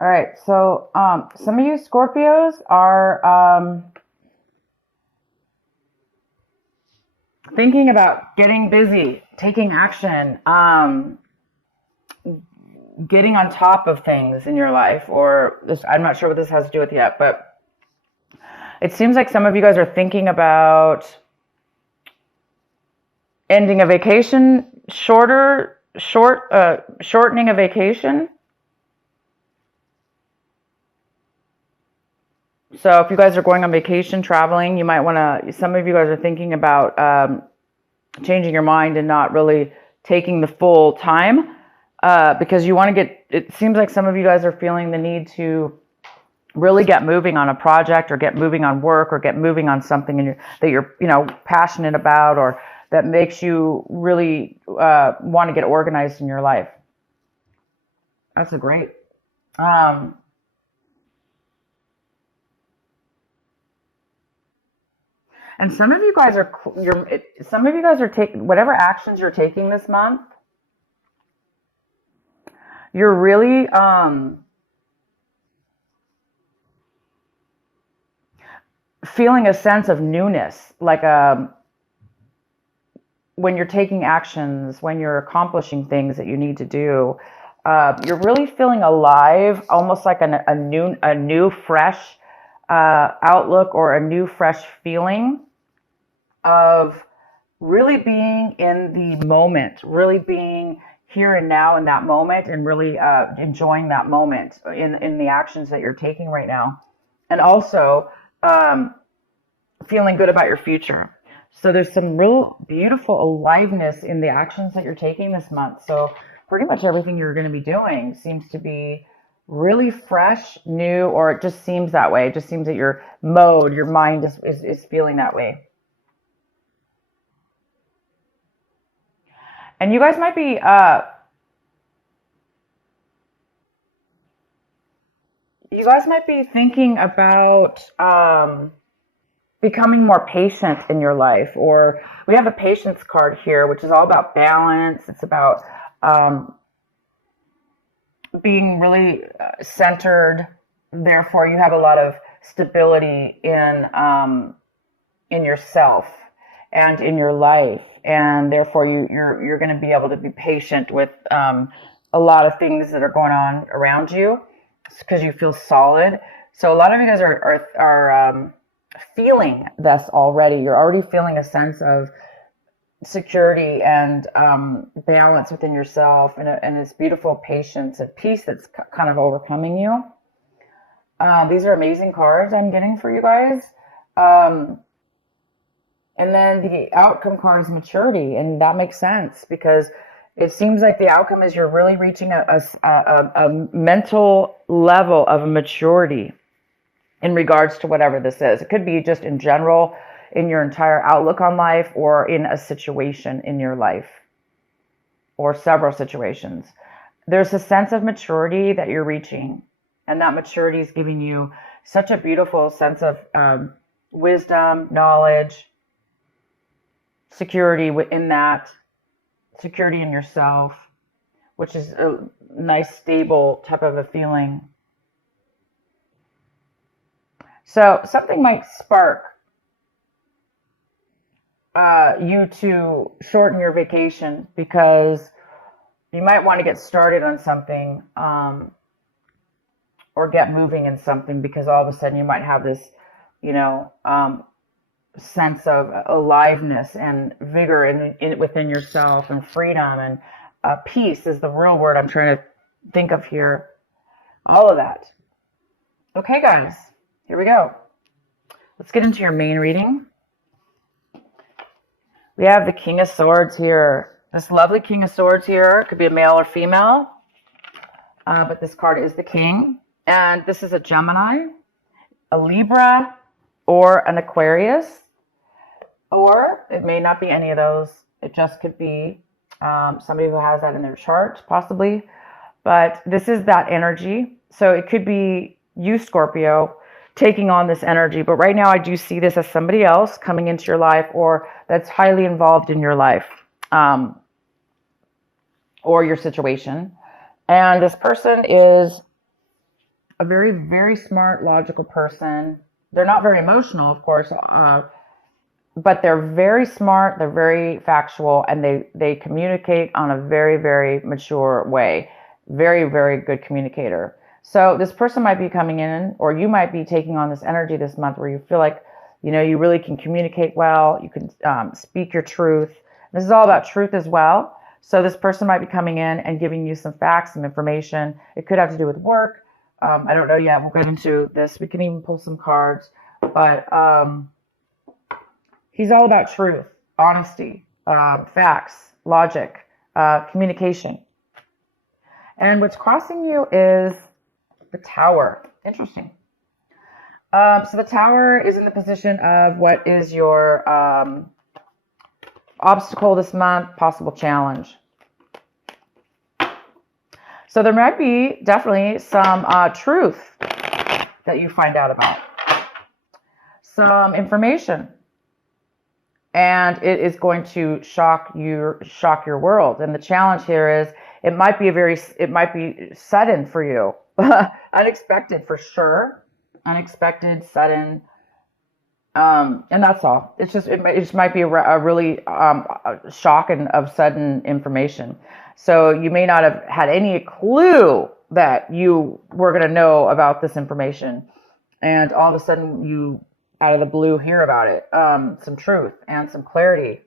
All right. So, some of you Scorpios are thinking about getting busy, taking action, getting on top of things in your life, or this, I'm not sure what this has to do with yet, but it seems like some of you guys are thinking about ending a vacation, shortening a vacation. So if you guys are going on vacation, traveling, you might want to, some of you guys are thinking about changing your mind and not really taking the full time because you want to get, it seems like some of you guys are feeling the need to really get moving on a project or get moving on work or get moving on something that you're, passionate about or that makes you really want to get organized in your life. That's a great. Um, and some of you guys are taking whatever actions you're taking this month. You're really feeling a sense of newness, like when you're taking actions, when you're accomplishing things that you need to do. You're really feeling alive, almost like a new fresh outlook or a new fresh feeling of really being in the moment, really being here and now in that moment, and really enjoying that moment in the actions that you're taking right now, and also um, feeling good about your future. So there's some real beautiful aliveness in the actions that you're taking this month. So pretty much everything you're going to be doing seems to be really fresh, new, or it just seems that way. It just seems that your mind is feeling that way. And you guys might be thinking about becoming more patient in your life. Or we have a patience card here, which is all about balance. It's about um, being really centered. Therefore, you have a lot of stability in yourself and in your life, and therefore you're going to be able to be patient with a lot of things that are going on around you because you feel solid. So a lot of you guys are feeling this already. You're already feeling a sense of security and balance within yourself, and this beautiful patience and peace that's kind of overcoming you. These are amazing cards I'm getting for you guys. Um, and then the outcome card is maturity, and that makes sense because it seems like the outcome is you're really reaching a mental level of maturity in regards to whatever this is. It could be just in general, in your entire outlook on life, or in a situation in your life, or several situations. There's a sense of maturity that you're reaching, and that maturity is giving you such a beautiful sense of wisdom, knowledge, security within that, security in yourself, which is a nice, stable type of a feeling. So something might spark you to shorten your vacation because you might want to get started on something or get moving in something because all of a sudden you might have this, you know, sense of aliveness and vigor within yourself and freedom and peace is the real word I'm trying to think of here. All of that. Okay, guys, here we go. Let's get into your main reading. We have the King of Swords here. This lovely King of Swords here could be a male or female, but this card is the King. And this is a Gemini, a Libra, or an Aquarius. Or it may not be any of those. It just could be somebody who has that in their chart, possibly. But this is that energy. So it could be you, Scorpio, taking on this energy. But right now, I do see this as somebody else coming into your life or that's highly involved in your life or your situation. And this person is a very, very smart, logical person. They're not very emotional, of course, but they're very smart, they're very factual, and they communicate on a very, very mature way. Very, very good communicator. So this person might be coming in, or you might be taking on this energy this month where you feel like, you really can communicate well, you can speak your truth. This is all about truth as well. So this person might be coming in and giving you some facts, some information. It could have to do with work. I don't know yet. We'll get into this. We can even pull some cards, but he's all about truth, honesty, facts, logic, communication. And what's crossing you is the Tower. Interesting. So the Tower is in the position of what is your obstacle this month, possible challenge. So there might be definitely some truth that you find out about, some information, and it is going to shock your world. And the challenge here is it might be sudden for you, unexpected for sure, unexpected, sudden. And that's all. It just might be a really shock of sudden information. So you may not have had any clue that you were going to know about this information, and all of a sudden you, out of the blue, hear about it. Some truth and some clarity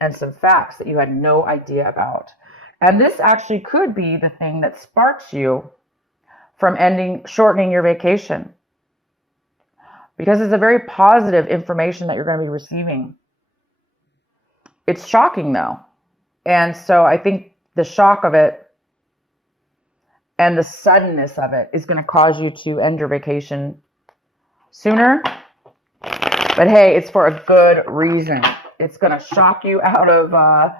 and some facts that you had no idea about. And this actually could be the thing that sparks you from shortening your vacation, because it's a very positive information that you're going to be receiving. It's shocking though. And so I think the shock of it and the suddenness of it is going to cause you to end your vacation sooner. But hey, it's for a good reason. It's going to shock you out of,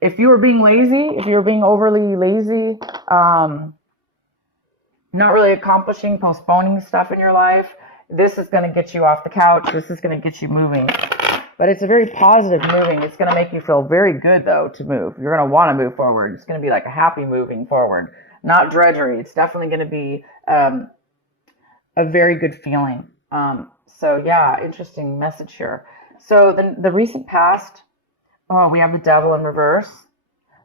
if you were being lazy, if you were being overly lazy, not really accomplishing, postponing stuff in your life, this is going to get you off the couch. This is going to get you moving. But it's a very positive moving. It's going to make you feel very good, though, to move. You're going to want to move forward. It's going to be like a happy moving forward, not drudgery. It's definitely going to be a very good feeling. So, yeah, interesting message here. So the recent past, we have the Devil in reverse.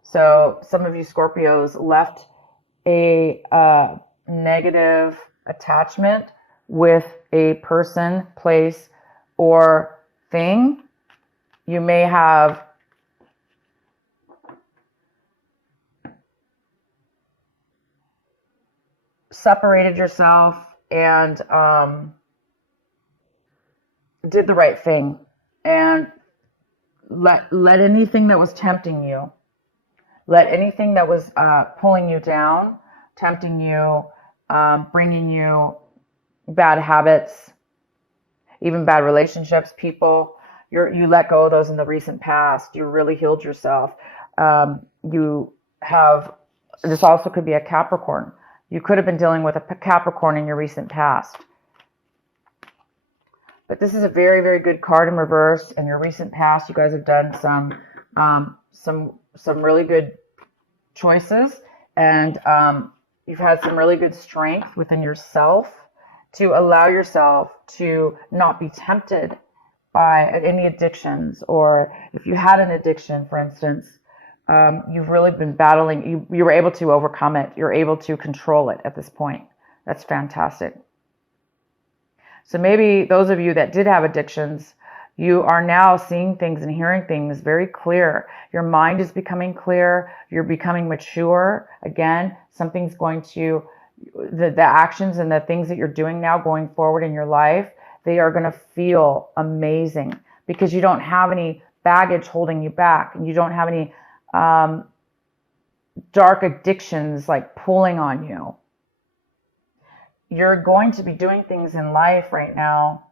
So some of you Scorpios left a negative attachment with a person, place, or thing. You may have separated yourself and did the right thing, and let anything that was tempting you, let anything that was pulling you down, tempting you, bringing you bad habits, even bad relationships, people, you let go of those in the recent past. You really healed yourself. This also could be a Capricorn. You could have been dealing with a Capricorn in your recent past. But this is a very, very good card in reverse. In your recent past, you guys have done some really good choices, and you've had some really good strength within yourself to allow yourself to not be tempted by any addictions. Or if you had an addiction, for instance, you've really been battling, you were able to overcome it. You're able to control it at this point. That's fantastic. So maybe those of you that did have addictions, you are now seeing things and hearing things very clear. Your mind is becoming clear. You're becoming mature. Again, something's going to, the actions and the things that you're doing now going forward in your life, they are going to feel amazing because you don't have any baggage holding you back. And you don't have any dark addictions like pulling on you. You're going to be doing things in life right now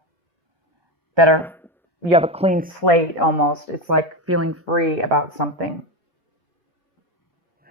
that you have a clean slate almost. It's like feeling free about something.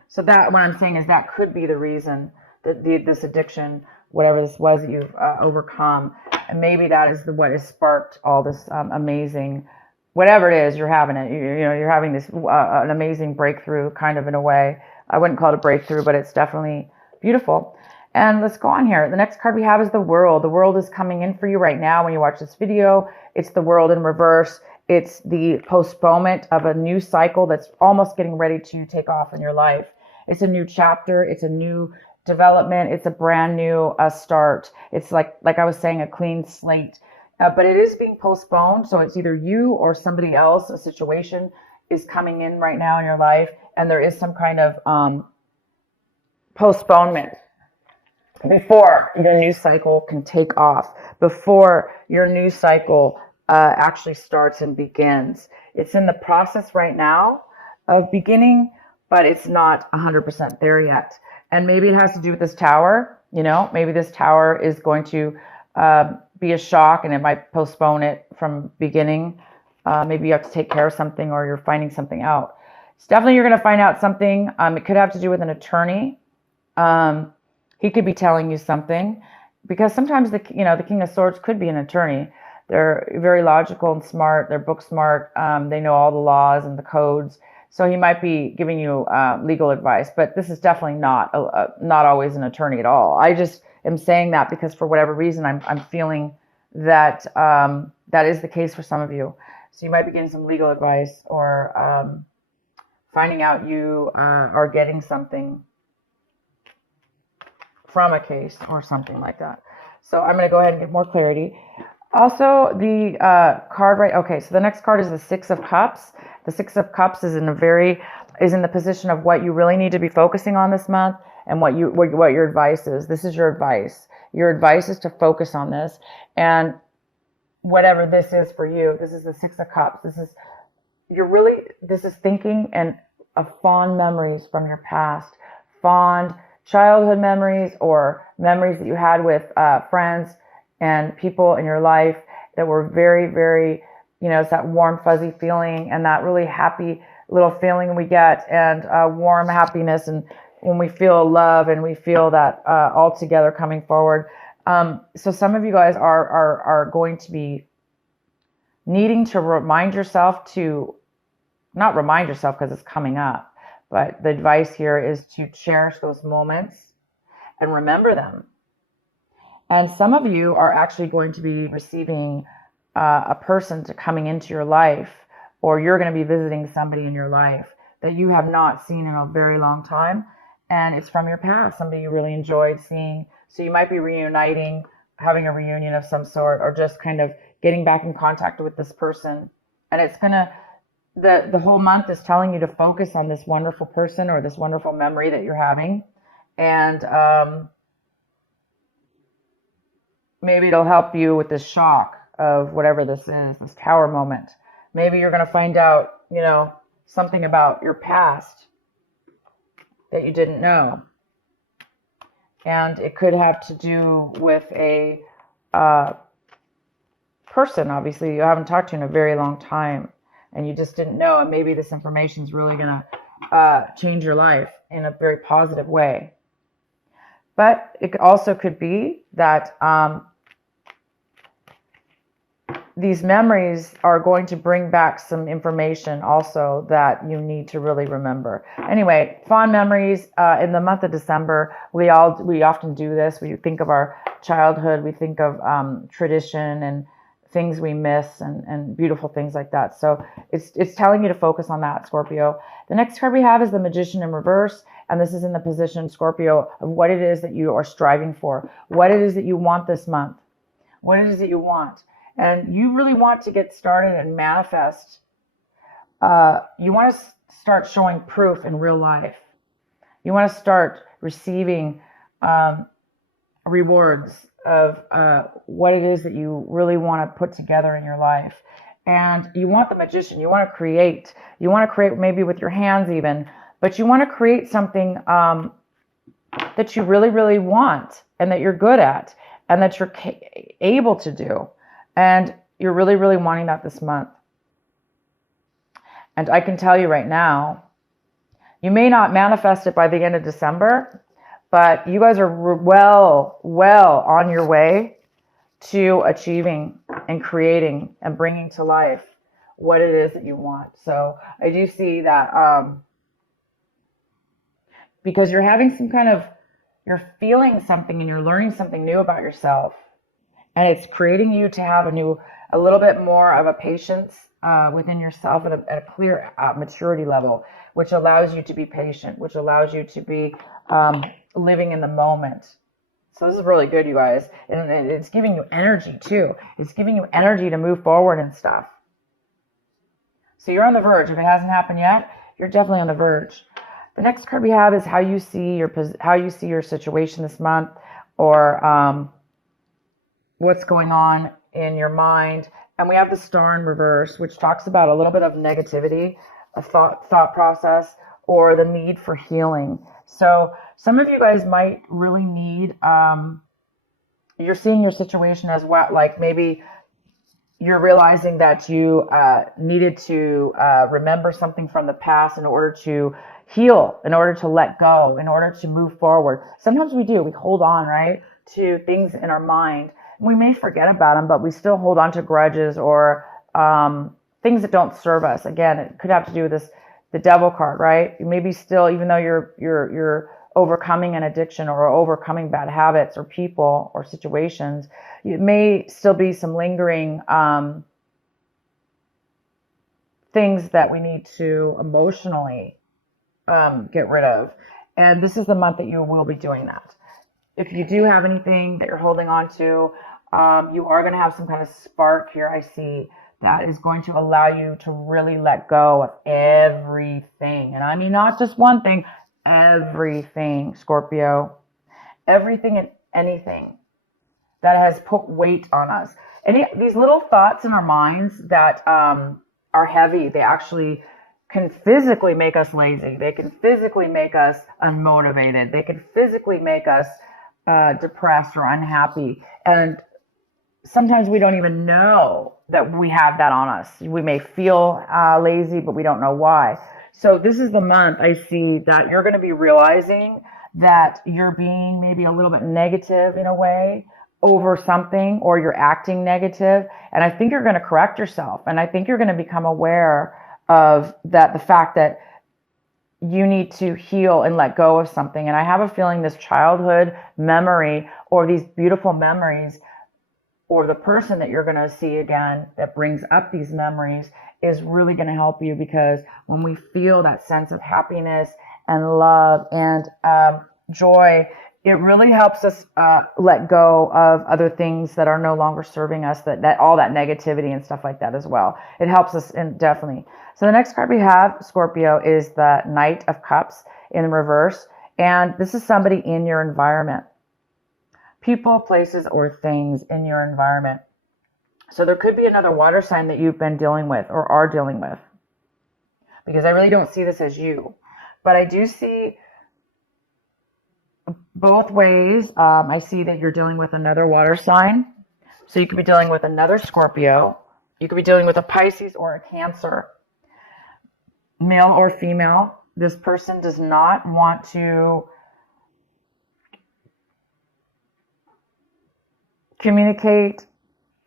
So that, what I'm saying is that could be the reason that this addiction, whatever this was that you've overcome, and maybe that is what has sparked all this amazing, whatever it is, you're having it. You're having this an amazing breakthrough, kind of, in a way. I wouldn't call it a breakthrough, but it's definitely beautiful. And let's go on here. The next card we have is the World. The World is coming in for you right now when you watch this video. It's the World in reverse. It's the postponement of a new cycle that's almost getting ready to take off in your life. It's a new chapter. It's a new development. It's a brand new start. It's like I was saying, a clean slate. But it is being postponed. So it's either you or somebody else, a situation is coming in right now in your life. And there is some kind of postponement before your new cycle can take off, before your new cycle actually starts and begins. It's in the process right now of beginning, but it's not 100% there yet. And maybe it has to do with this tower. Maybe this tower is going to be a shock, and it might postpone it from beginning. Maybe you have to take care of something, or you're finding something out. It's definitely, you're going to find out something. It could have to do with an attorney. He could be telling you something, because sometimes the King of Swords could be an attorney. They're very logical and smart. They're book smart. They know all the laws and the codes. So he might be giving you legal advice, but this is definitely not always an attorney at all. I just am saying that because for whatever reason, I'm feeling that that is the case for some of you. So you might be getting some legal advice, or finding out you are getting something from a case or something like that. So I'm going to go ahead and get more clarity. Also, the card, right? Okay, so the next card is the Six of Cups. The Six of Cups is in the position of what you really need to be focusing on this month, and what your advice is. This is your advice. Your advice is to focus on this, and whatever this is for you. This is the Six of Cups. This is thinking and of fond memories from your past, fond childhood memories, or memories that you had with friends and people in your life that were very, very, it's that warm, fuzzy feeling, and that really happy little feeling we get, and warm happiness, and when we feel love and we feel that all together coming forward. So some of you guys are going to be needing to remind yourself to, not remind yourself because it's coming up, but the advice here is to cherish those moments and remember them. And some of you are actually going to be receiving a person coming into your life, or you're going to be visiting somebody in your life that you have not seen in a very long time. And it's from your past, somebody you really enjoyed seeing. So you might be reuniting, having a reunion of some sort, or just kind of getting back in contact with this person. And it's going to, the whole month is telling you to focus on this wonderful person or this wonderful memory that you're having. And maybe it'll help you with this shock of whatever this is, this tower moment. Maybe you're going to find out, something about your past that you didn't know. And it could have to do with a person, obviously, you haven't talked to in a very long time, and you just didn't know, and maybe this information is really going to change your life in a very positive way. But it also could be that these memories are going to bring back some information also that you need to really remember. Anyway, fond memories in the month of December. We often do this. We think of our childhood. We think of tradition and things we miss, and beautiful things like that. So it's telling you to focus on that, Scorpio. The next card we have is the Magician in reverse. And this is in the position, Scorpio, of what it is that you are striving for, what it is that you want this month, what it is that you want. And you really want to get started and manifest. You want to start showing proof in real life. You want to start receiving rewards of what it is that you really want to put together in your life. And you want the Magician. You want to create. You want to create maybe with your hands even. But you want to create something that you really, really want, and that you're good at, and that you're able to do. And you're really, really wanting that this month. And I can tell you right now, you may not manifest it by the end of December, but you guys are well on your way to achieving and creating and bringing to life what it is that you want. So I do see that because you're having you're feeling something and you're learning something new about yourself. And it's creating you to have a little bit more of a patience within yourself at a clear maturity level, which allows you to be patient, which allows you to be living in the moment. So this is really good, you guys. And it's giving you energy too. It's giving you energy to move forward and stuff. So you're on the verge. If it hasn't happened yet, you're definitely on the verge. The next card we have is how you see your situation this month, or what's going on in your mind. And we have the Star in reverse, which talks about a little bit of negativity, a thought process, or the need for healing. So some of you guys might really need, you're seeing your situation as well, like maybe you're realizing that you needed to remember something from the past in order to heal, in order to let go, in order to move forward. Sometimes we do. We hold on, right, to things in our mind. We may forget about them, but we still hold on to grudges or things that don't serve us. Again, it could have to do with the devil card, right? You maybe still, even though you're overcoming an addiction or overcoming bad habits or people or situations, it may still be some lingering things that we need to emotionally get rid of. And this is the month that you will be doing that. If you do have anything that you're holding on to, you are going to have some kind of spark here, I see, that is going to allow you to really let go of everything. And I mean, not just one thing, everything, Scorpio. Everything and anything that has put weight on us. These little thoughts in our minds that are heavy, they actually can physically make us lazy. They can physically make us unmotivated. They can physically make us depressed or unhappy. And sometimes we don't even know that we have that on us. We may feel lazy, but we don't know why. So this is the month I see that you're going to be realizing that you're being maybe a little bit negative in a way over something, or you're acting negative. And I think you're going to correct yourself. And I think you're going to become aware of that, the fact that you need to heal and let go of something. And I have a feeling this childhood memory, or these beautiful memories, or the person that you're going to see again that brings up these memories, is really going to help you, because when we feel that sense of happiness and love and joy, it really helps us let go of other things that are no longer serving us, that all that negativity and stuff like that as well. It helps us definitely. So the next card we have, Scorpio, is the Knight of Cups in reverse. And this is somebody in your environment. People, places, or things in your environment. So there could be another water sign that you've been dealing with or are dealing with, because I really don't see this as you. But I do see both ways. I see that you're dealing with another water sign. So you could be dealing with another Scorpio. You could be dealing with a Pisces or a Cancer, male or female. This person does not want to communicate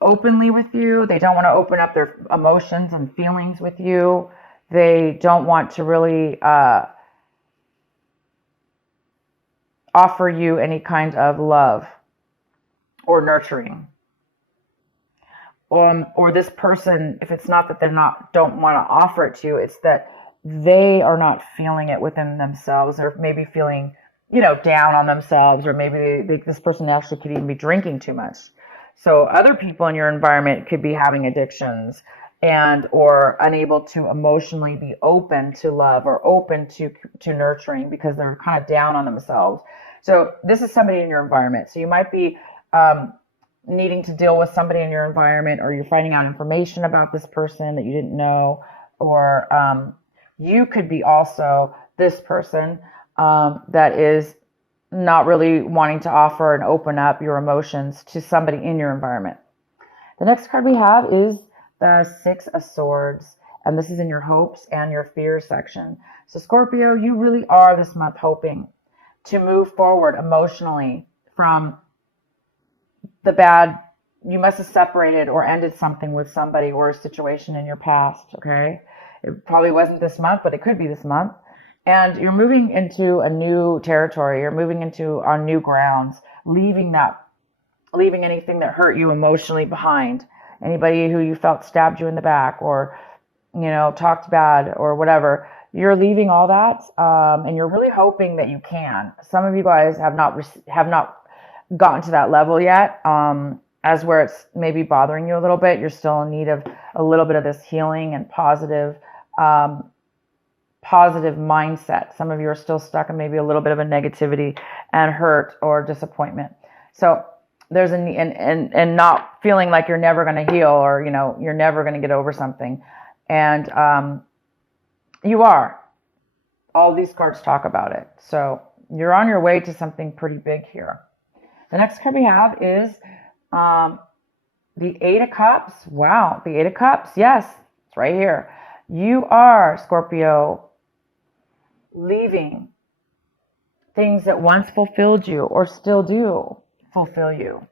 openly with you. They don't want to open up their emotions and feelings with you. They don't want to really offer you any kind of love or nurturing. Or this person, if it's not that don't want to offer it to you, it's that they are not feeling it within themselves, or maybe feeling, down on themselves, or maybe this person actually could even be drinking too much. So other people in your environment could be having addictions or unable to emotionally be open to love or open to nurturing, because they're kind of down on themselves. So this is somebody in your environment. So you might be needing to deal with somebody in your environment, or you're finding out information about this person that you didn't know, or you could be also this person that is not really wanting to offer and open up your emotions to somebody in your environment. The next card we have is the Six of Swords, and this is in your hopes and your fears section. So Scorpio, you really are this month hoping to move forward emotionally from the bad. You must have separated or ended something with somebody or a situation in your past, okay? It probably wasn't this month, but it could be this month. And you're moving into a new territory. You're moving into on new grounds, leaving anything that hurt you emotionally behind. Anybody who you felt stabbed you in the back or, talked bad or whatever. You're leaving all that, and you're really hoping that you can. Some of you guys have not gotten to that level yet, as where it's maybe bothering you a little bit. You're still in need of a little bit of this healing and um, positive mindset. Some of you are still stuck in maybe a little bit of a negativity and hurt or disappointment. So there's and not feeling like you're never going to heal, or you're never going to get over something, and you are. All these cards talk about it. So you're on your way to something pretty big here. The next card we have is the Eight of Cups. Wow, the Eight of Cups. Yes, it's right here. You are, Scorpio, leaving things that once fulfilled you or still do fulfill you.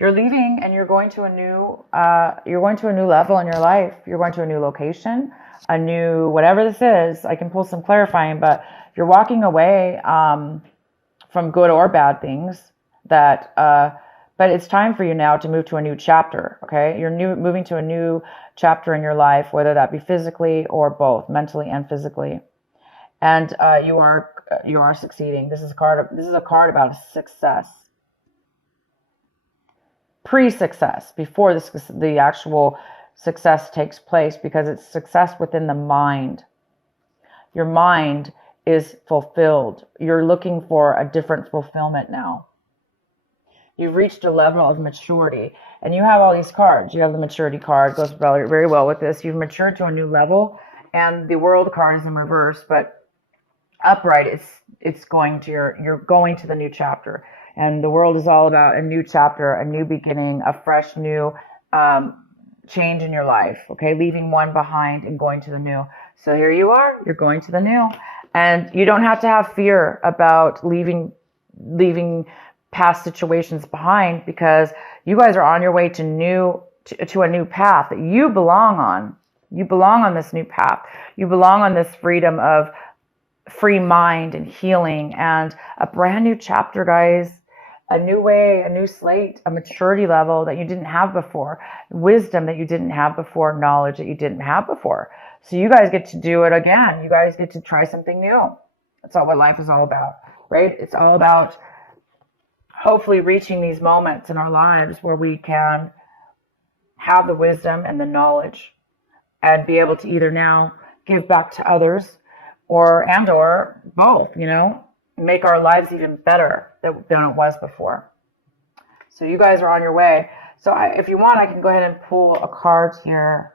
You're leaving and you're going to a new level in your life. You're going to a new location, a new whatever this is. I can pull some clarifying, but you're walking away from good or bad things but it's time for you now to move to a new chapter. Okay, you're moving to a new chapter in your life, whether that be physically or both, mentally and physically. And you are succeeding. This is a card about success, pre-success, before the actual success takes place, because it's success within the mind. Your mind is fulfilled. You're looking for a different fulfillment now. You've reached a level of maturity, and you have all these cards. You have the maturity card, goes very, very well with this. You've matured to a new level, and the world card is in reverse, but upright, it's going to you're going to the new chapter. And the world is all about a new chapter, a new beginning, a fresh new change in your life. Okay, leaving one behind and going to the new. So here you are, you're going to the new, and you don't have to have fear about leaving past situations behind, because you guys are on your way to a new path that you belong on. You belong on this new path. You belong on this freedom of free mind and healing and a brand new chapter, guys. A new way, a new slate, a maturity level that you didn't have before, wisdom that you didn't have before, knowledge that you didn't have before. So you guys get to do it again. You guys get to try something new. That's all what life is all about, right? It's all about hopefully reaching these moments in our lives where we can have the wisdom and the knowledge and be able to either now give back to others or both, make our lives even better than it was before. So you guys are on your way. So if you want, I can go ahead and pull a card here